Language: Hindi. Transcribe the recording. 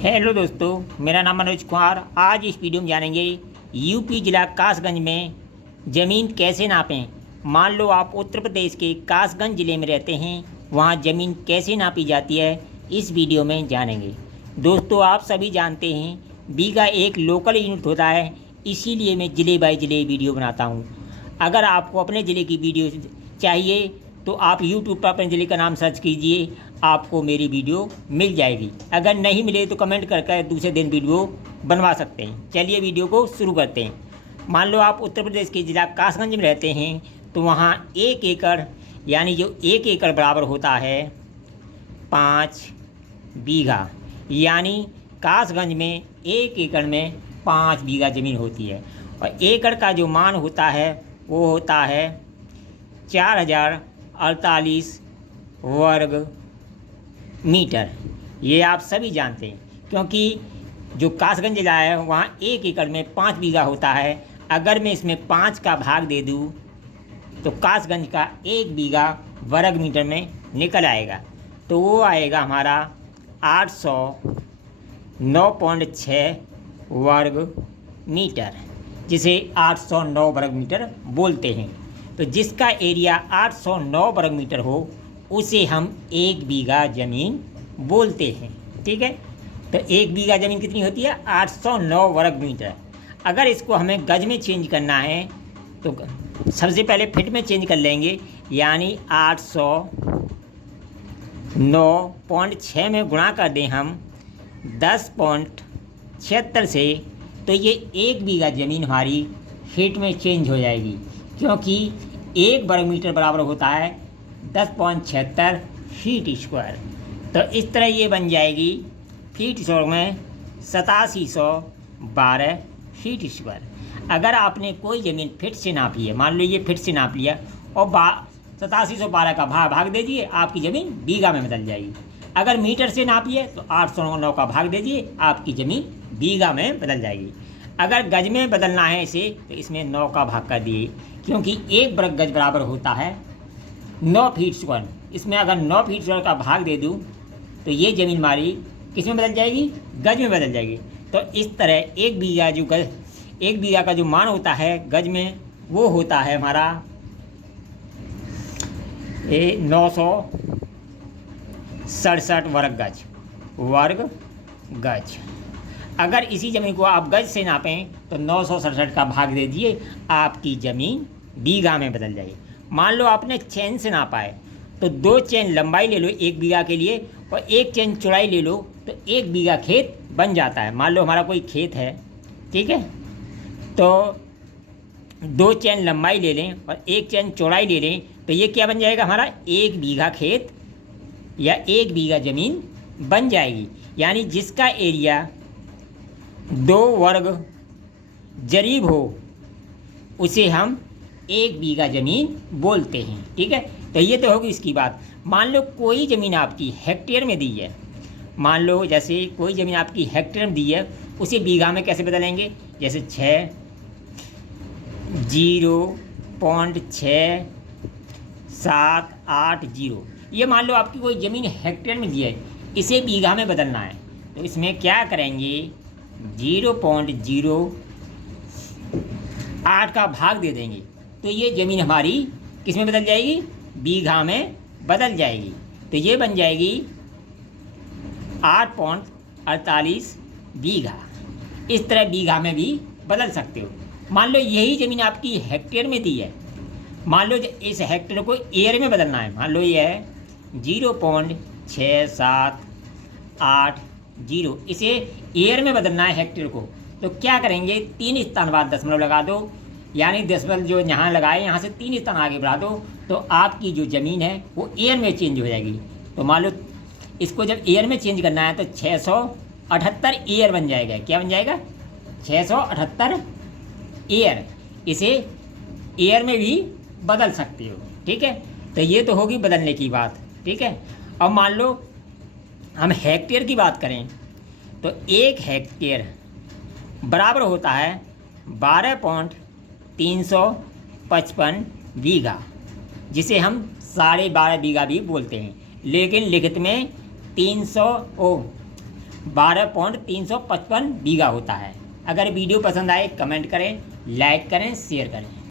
हेलो दोस्तों, मेरा नाम मनोज कुमार। आज इस वीडियो में जानेंगे यूपी ज़िला कासगंज में ज़मीन कैसे नापें। मान लो आप उत्तर प्रदेश के कासगंज ज़िले में रहते हैं, वहाँ ज़मीन कैसे नापी जाती है इस वीडियो में जानेंगे। दोस्तों, आप सभी जानते हैं बीघा एक लोकल यूनिट होता है, इसीलिए मैं ज़िले बाय ज़िले वीडियो बनाता हूँ। अगर आपको अपने ज़िले की वीडियो चाहिए तो आप यूट्यूब पर अपने ज़िले का नाम सर्च कीजिए, आपको मेरी वीडियो मिल जाएगी। अगर नहीं मिले तो कमेंट करके दूसरे दिन वीडियो बनवा सकते हैं। चलिए वीडियो को शुरू करते हैं। मान लो आप उत्तर प्रदेश के ज़िला कासगंज में रहते हैं, तो वहाँ 1 एकड़ यानी जो 1 एकड़ बराबर होता है 5 बीघा, यानी कासगंज में 1 एकड़ में 5 बीघा ज़मीन होती है। और एकड़ का जो मान होता है वो होता है 4048 वर्ग मीटर। ये आप सभी जानते हैं, क्योंकि जो कासगंज ज़िला है वहाँ 1 एकड़ में 5 बीघा होता है। अगर मैं इसमें 5 का भाग दे दूँ तो कासगंज का 1 बीघा वर्ग मीटर में निकल आएगा, तो वो आएगा हमारा 809.6 वर्ग मीटर, जिसे 809 वर्ग मीटर बोलते हैं। तो जिसका एरिया 809 वर्ग मीटर हो उसे हम 1 बीघा ज़मीन बोलते हैं। ठीक है, तो 1 बीघा ज़मीन कितनी होती है? 809 वर्ग मीटर। अगर इसको हमें गज में चेंज करना है तो सबसे पहले फिट में चेंज कर लेंगे, यानी 809.6 में गुणा कर दें हम 10.76 से, तो ये 1 बीघा ज़मीन हमारी फीट में चेंज हो जाएगी, क्योंकि 1 वर्ग मीटर बराबर होता है 10.76 फीट स्क्वायर। तो इस तरह ये बन जाएगी फीट स्क्वायर में 8712 फीट स्क्वायर। अगर आपने कोई ज़मीन फिट से नापी है, मान लो ये फिट से नाप लिया और 8712 का भाग दे दिए, आपकी ज़मीन बीघा में बदल जाएगी। अगर मीटर से नापी है तो 809 का भाग दे दिए, आपकी ज़मीन बीघा में बदल जाएगी। अगर गज में बदलना है इसे तो इसमें 9 का भाग कर दिए, क्योंकि 1 वर्ग गज बराबर होता है 9 फीट स्क्वायर। इसमें अगर 9 फीट स्क्वायर का भाग दे दूँ तो ये ज़मीन हमारी किस में बदल जाएगी? गज में बदल जाएगी। तो इस तरह 1 बीघा जो गज, 1 बीघा का जो मान होता है गज में, वो होता है हमारा 967 वर्ग गज। अगर इसी ज़मीन को आप गज से नापें तो 967 का भाग दे दिए, आपकी ज़मीन बीघा में बदल जाएगी। मान लो आपने चैन से नापा है तो 2 चैन लंबाई ले लो 1 बीघा के लिए, और 1 चैन चौड़ाई ले लो तो 1 बीघा खेत बन जाता है। मान लो हमारा कोई खेत है, ठीक है, तो 2 चैन लंबाई ले लें और 1 चैन चौड़ाई ले लें, तो ये क्या बन जाएगा? हमारा 1 बीघा खेत या 1 बीघा ज़मीन बन जाएगी। यानी जिसका एरिया 2 वर्ग जरीब हो उसे हम 1 बीघा ज़मीन बोलते हैं। ठीक है, तो ये तो होगी इसकी बात। मान लो कोई ज़मीन आपकी हेक्टेयर में दी है, मान लो जैसे कोई ज़मीन आपकी हेक्टेयर में दी है, उसे बीघा में कैसे बदलेंगे? जैसे 0.6780, ये मान लो आपकी कोई ज़मीन हेक्टेयर में दी है, इसे बीघा में बदलना है, तो इसमें क्या करेंगे? 0.08 का भाग दे देंगे, तो ये ज़मीन हमारी किस में बदल जाएगी? बीघा में बदल जाएगी। तो ये बन जाएगी 8.48 बीघा। इस तरह बीघा में भी बदल सकते हो। मान लो यही ज़मीन आपकी हेक्टेयर में दी है, मान लो इस हेक्टेयर को एयर में बदलना है, मान लो ये है 0.6780, इसे एयर में बदलना है हेक्टेयर को, तो क्या करेंगे? 3 स्थान बाद दशमलव लगा दो, यानी दशमलव जो यहाँ लगाए यहाँ से 3 स्थान आगे बढ़ा दो, तो आपकी जो ज़मीन है वो एयर में चेंज हो जाएगी। तो मान लो इसको जब एयर में चेंज करना है तो 678 एयर बन जाएगा। क्या बन जाएगा? 678 एयर। इसे एयर में भी बदल सकते हो। ठीक है, तो ये तो होगी बदलने की बात। ठीक है, अब मान लो हम हेक्टेयर की बात करें तो 1 हेक्टेयर बराबर होता है 12.355 बीघा, जिसे हम 12.5 बीघा भी बोलते हैं, लेकिन लिखित में 12.355 बीघा होता है। अगर वीडियो पसंद आए कमेंट करें, लाइक करें, शेयर करें।